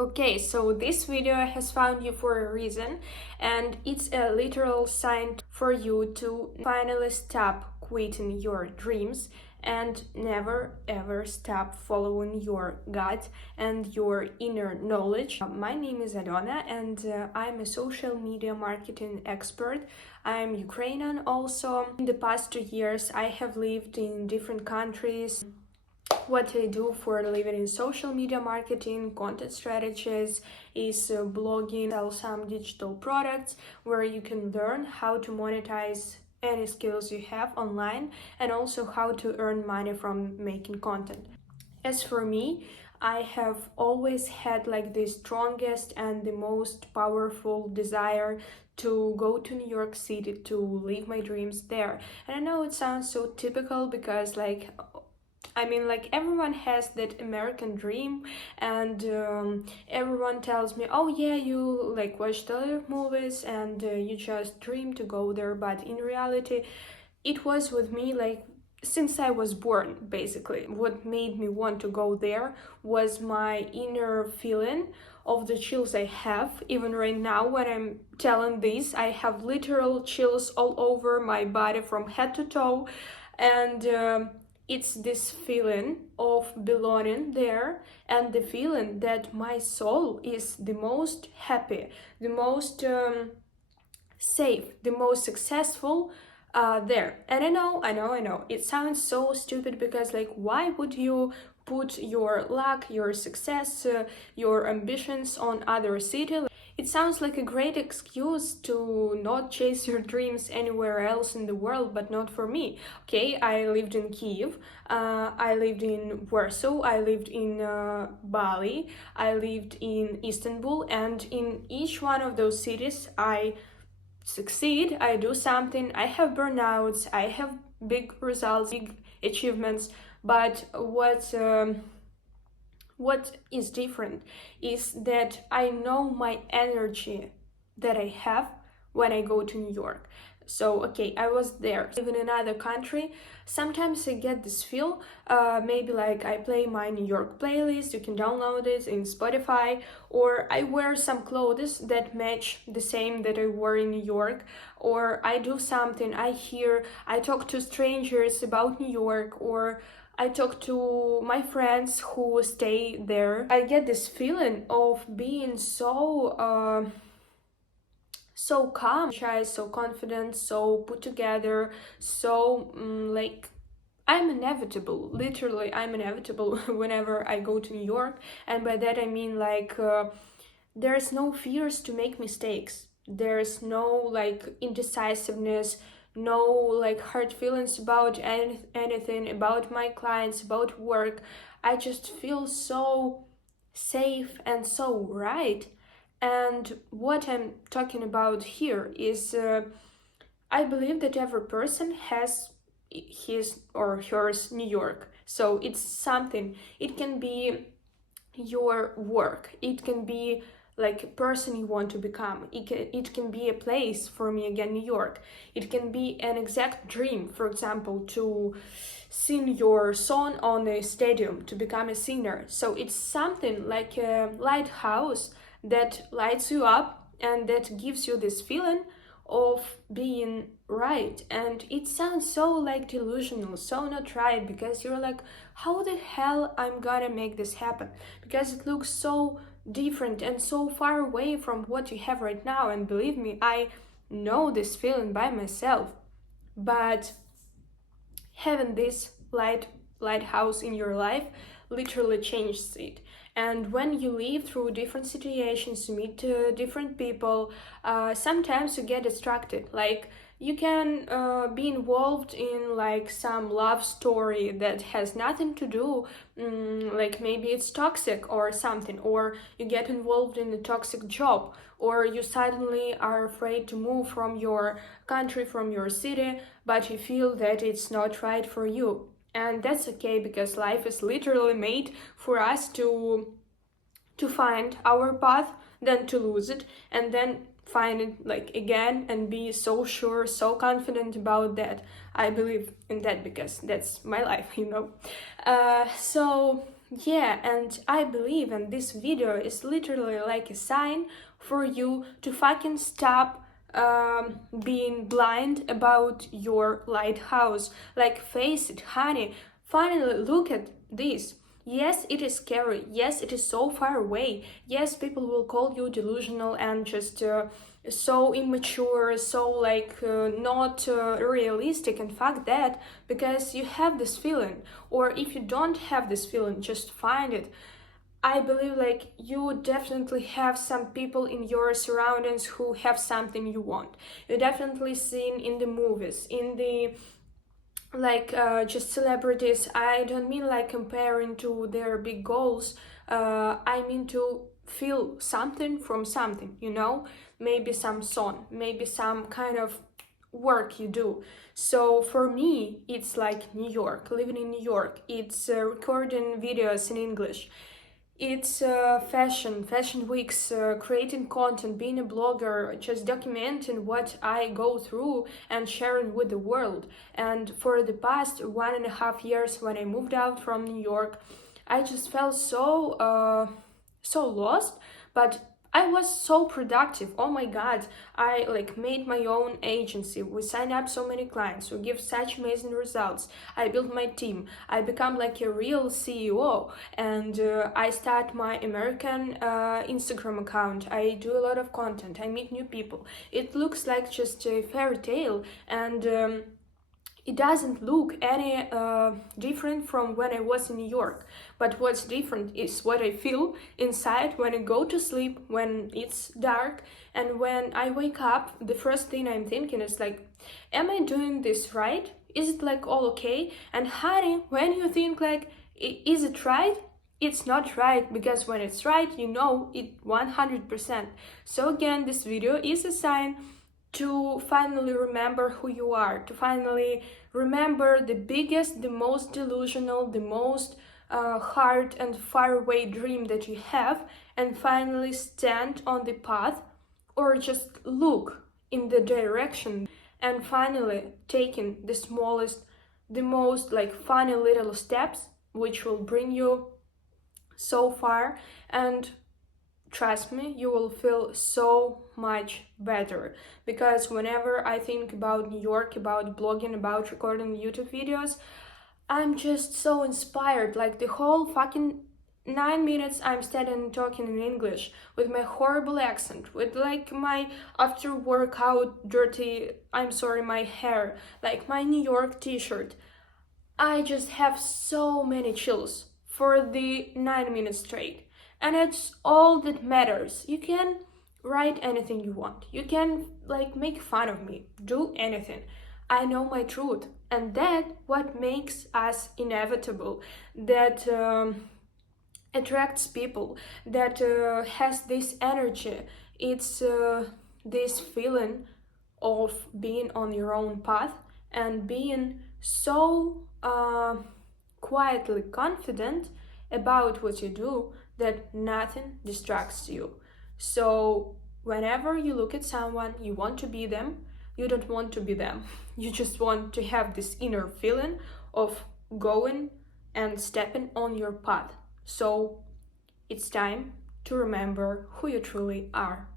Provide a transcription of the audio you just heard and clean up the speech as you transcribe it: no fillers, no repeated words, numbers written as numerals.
Okay, so this video has found you for a reason, and it's a literal sign for you to finally stop quitting your dreams and never ever stop following your gut and your inner knowledge. My name is Alena, and I'm a social media marketing expert. I'm Ukrainian also. In the past 2 years, I have lived in different countries. What I do for a living in social media marketing, content strategies, is blogging, sell some digital products where you can learn how to monetize any skills you have online and also how to earn money from making content. As for me, I have always had like the strongest and the most powerful desire to go to New York City, to live my dreams there. And I know it sounds so typical because everyone has that American dream, and everyone tells me, oh yeah, you watch the movies and you just dream to go there. But in reality, it was with me since I was born, basically. What made me want to go there was my inner feeling of the chills I have. Even right now when I'm telling this, I have literal chills all over my body from head to toe, and it's this feeling of belonging there and the feeling that my soul is the most happy, the most safe, the most successful there. And I know, it sounds so stupid because why would you put your luck, your success, your ambitions on other city? It sounds like a great excuse to not chase your dreams anywhere else in the world, but not for me. Okay, I lived in Kyiv, I lived in Warsaw, I lived in Bali, I lived in Istanbul, and in each one of those cities I succeed, I do something, I have burnouts, I have big results, big achievements, but what is different is that I know my energy that I have when I go to New York. So, okay, I was there, even in another country. Sometimes I get this feel, maybe I play my New York playlist, you can download it in Spotify, or I wear some clothes that match the same that I wore in New York, or I do something, I talk to strangers about New York, or I talk to my friends who stay there. I get this feeling of being so calm, shy, so confident, so put together, so I'm inevitable. Literally, I'm inevitable whenever I go to New York, and by that I mean there's no fears to make mistakes. There's no indecisiveness, no hard feelings about anything, about my clients, about work. I just feel so safe and so right. And what I'm talking about here is I believe that every person has his or hers New York. So it's something, it can be your work, it can be a person you want to become, it can be a place. For me again, New York, it can be an exact dream, for example, to sing your song on a stadium, to become a singer. So it's something like a lighthouse that lights you up and that gives you this feeling of being right. And it sounds so delusional, so not right, because you're how the hell I'm gonna make this happen? Because it looks so different and so far away from what you have right now. And believe me, I know this feeling by myself. But having this lighthouse in your life literally changes it. And when you live through different situations, you meet different people, sometimes you get distracted. You can be involved in some love story that has nothing to do, maybe it's toxic or something, or you get involved in a toxic job, or you suddenly are afraid to move from your country, from your city, but you feel that it's not right for you. And that's okay, because life is literally made for us to find our path, then to lose it, and then find it again and be so sure, so confident about that. I believe in that because that's my life, So Yeah, and I believe, and this video is literally like a sign for you to fucking stop being blind about your lighthouse. Like, face it, honey. Finally, look at this. Yes, it is scary. Yes, it is so far away. Yes, people will call you delusional and just so immature, so like not realistic, and fuck that, because you have this feeling. Or if you don't have this feeling, just find it. I believe like you definitely have some people in your surroundings who have something you want. You definitely seen in the movies, in the like just celebrities. I don't mean like comparing to their big goals. I mean to feel something from something, you know, maybe some song, maybe some kind of work you do. So for me, it's like New York, living in New York. It's recording videos in English. It's fashion weeks, creating content, being a blogger, just documenting what I go through and sharing with the world. And for the past 1.5 years, when I moved out from New York, I just felt so lost, but I was so productive. Oh my god, I like made my own agency. We signed up so many clients. We give such amazing results. I built my team. I become like a real CEO, and I start my American Instagram account. I do a lot of content. I meet new people. It looks like just a fairy tale, and it doesn't look any different from when I was in New York. But what's different is what I feel inside when I go to sleep, when it's dark, and when I wake up. The first thing I'm thinking is like, am I doing this right? Is it like all okay? And honey, when you think like, is it right? It's not right, because when it's right, you know it 100%. So again, this video is a sign to finally remember who you are, to finally remember the biggest, the most delusional, the most hard and far away dream that you have, and finally stand on the path, or just look in the direction, and finally taking the smallest, the most like funny little steps, which will bring you so far. And trust me, you will feel so much better, because whenever I think about New York, about blogging, about recording YouTube videos, I'm just so inspired. Like the whole fucking 9 minutes I'm standing talking in English with my horrible accent, with like my after workout dirty, I'm sorry, my hair, like my New York t-shirt. I just have so many chills for the 9 minutes straight. And it's all that matters. You can write anything you want. You can like make fun of me, do anything. I know my truth, and that what makes us inevitable, that attracts people, that has this energy. It's this feeling of being on your own path and being so quietly confident about what you do that nothing distracts you. So whenever you look at someone, you want to be them, you don't want to be them. You just want to have this inner feeling of going and stepping on your path. So it's time to remember who you truly are.